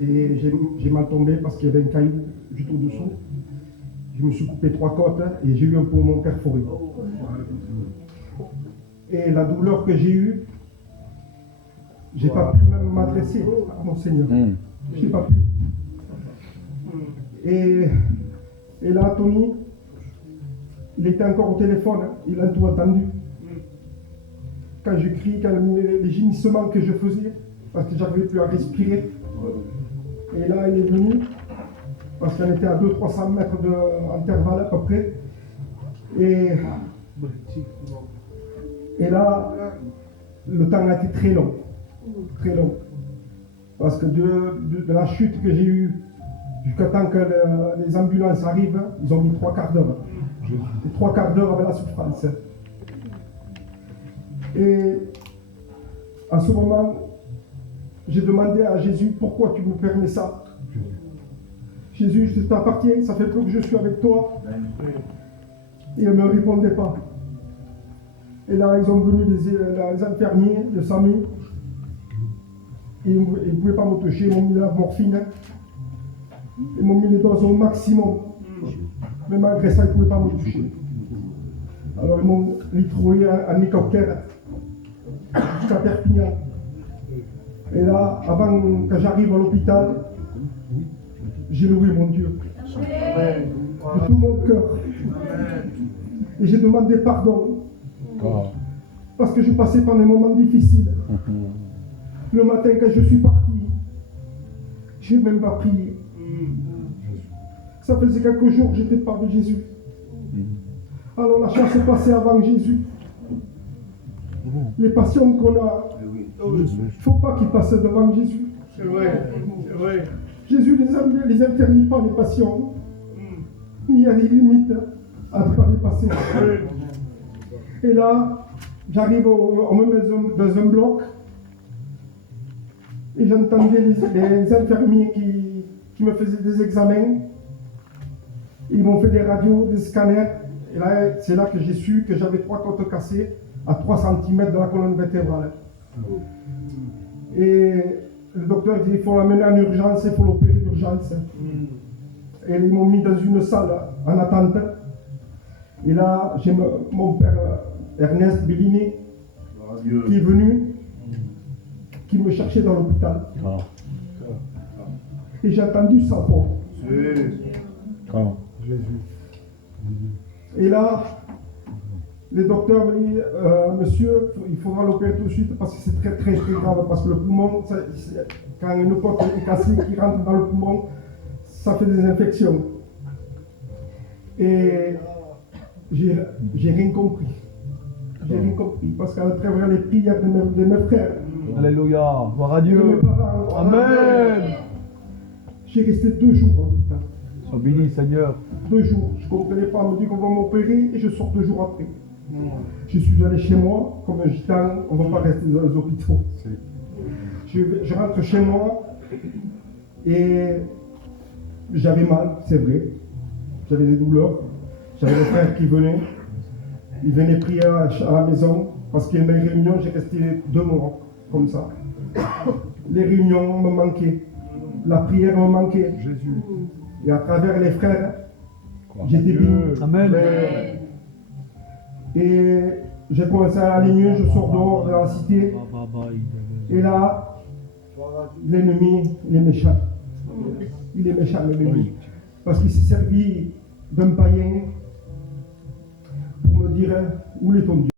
et j'ai mal tombé parce qu'il y avait un caillou juste au-dessous. Je me suis coupé 3 côtes et j'ai eu un poumon perforé. Et la douleur que j'ai eue, j'ai pas pu même m'adresser à mon Seigneur. J'ai pas pu. Et là, Tony, il était encore au téléphone, hein, il a tout entendu. Quand je crie, quand les gémissements que je faisais, parce que j'arrivais plus à respirer. Et là, il est venu, parce qu'on était à 200-300 mètres d'intervalle à peu près. Et là, le temps a été très long. Très long. Parce que de la chute que j'ai eue, jusqu'à temps que les ambulances arrivent, ils ont mis 3 quarts d'heure. Et 3 quarts d'heure avec la souffrance. Et à ce moment, j'ai demandé à Jésus, pourquoi tu me permets ça? Jésus, je t'appartiens, ça fait peu que je suis avec toi. Et il ne me répondait pas. Et là, ils sont venus les infirmiers de SAMU. Ils ne pouvaient pas me toucher, ils m'ont mis la morphine. Ils m'ont mis les doses au maximum. Mais malgré ça, ils ne pouvaient pas me toucher. Alors ils m'ont litroué en hélicoptère jusqu'à Perpignan. Et là, avant que j'arrive à l'hôpital, j'ai loué mon Dieu de tout mon cœur. Et j'ai demandé pardon. Parce que je passais par des moments difficiles. Le matin, quand je suis parti, je n'ai même pas prié. Ça faisait quelques jours que je n'étais pas avec Jésus. Alors la chance est passée avant Jésus. Les passions qu'on a, il ne faut pas qu'ils passent devant Jésus. C'est vrai, c'est vrai. Jésus les interdit pas les passions. Il y a des limites à ne pas dépasser. Et là, j'arrive, on me met dans un bloc et j'entendais les infirmiers qui me faisaient des examens. Ils m'ont fait des radios, des scanners. Et là, c'est là que j'ai su que j'avais 3 côtes cassées à 3 cm de la colonne vertébrale. Et le docteur dit qu'il faut l'amener en urgence, il faut l'opérer d'urgence. Et ils m'ont mis dans une salle en attente. Et là, j'ai mon père Ernest Bellini qui est venu, qui me cherchait dans l'hôpital. Et j'ai entendu sa voix. Et là, les docteurs me disent, monsieur, il faudra l'opérer tout de suite parce que c'est très très très grave. Parce que le poumon, quand une côte est cassée qui rentre dans le poumon, ça fait des infections. Et j'ai rien compris. J'ai rien compris. Parce qu'à travers les prières de mes frères, Alléluia, gloire à Dieu. de mes parents, Amen. j'ai resté 2 jours en l'hôpital. Sois béni, Seigneur. 2 jours. Je ne comprenais pas. On me dit qu'on va m'opérer et je sors 2 jours après. Je suis allé chez moi, comme un gitan, on ne va pas rester dans les hôpitaux. Je rentre chez moi et j'avais mal, c'est vrai. J'avais des douleurs. J'avais des frères qui venaient. Ils venaient prier à la maison parce qu'il y a une réunion, j'ai resté 2 mois comme ça. Les réunions me manquaient. La prière me manquait. Jésus. Et à travers les frères, j'étais béni. Amen. Et j'ai commencé à aligner, je sors dehors de la cité. Et là, l'ennemi, il est méchant. Il est méchant, l'ennemi. Parce qu'il s'est servi d'un païen pour me dire où est ton Dieu.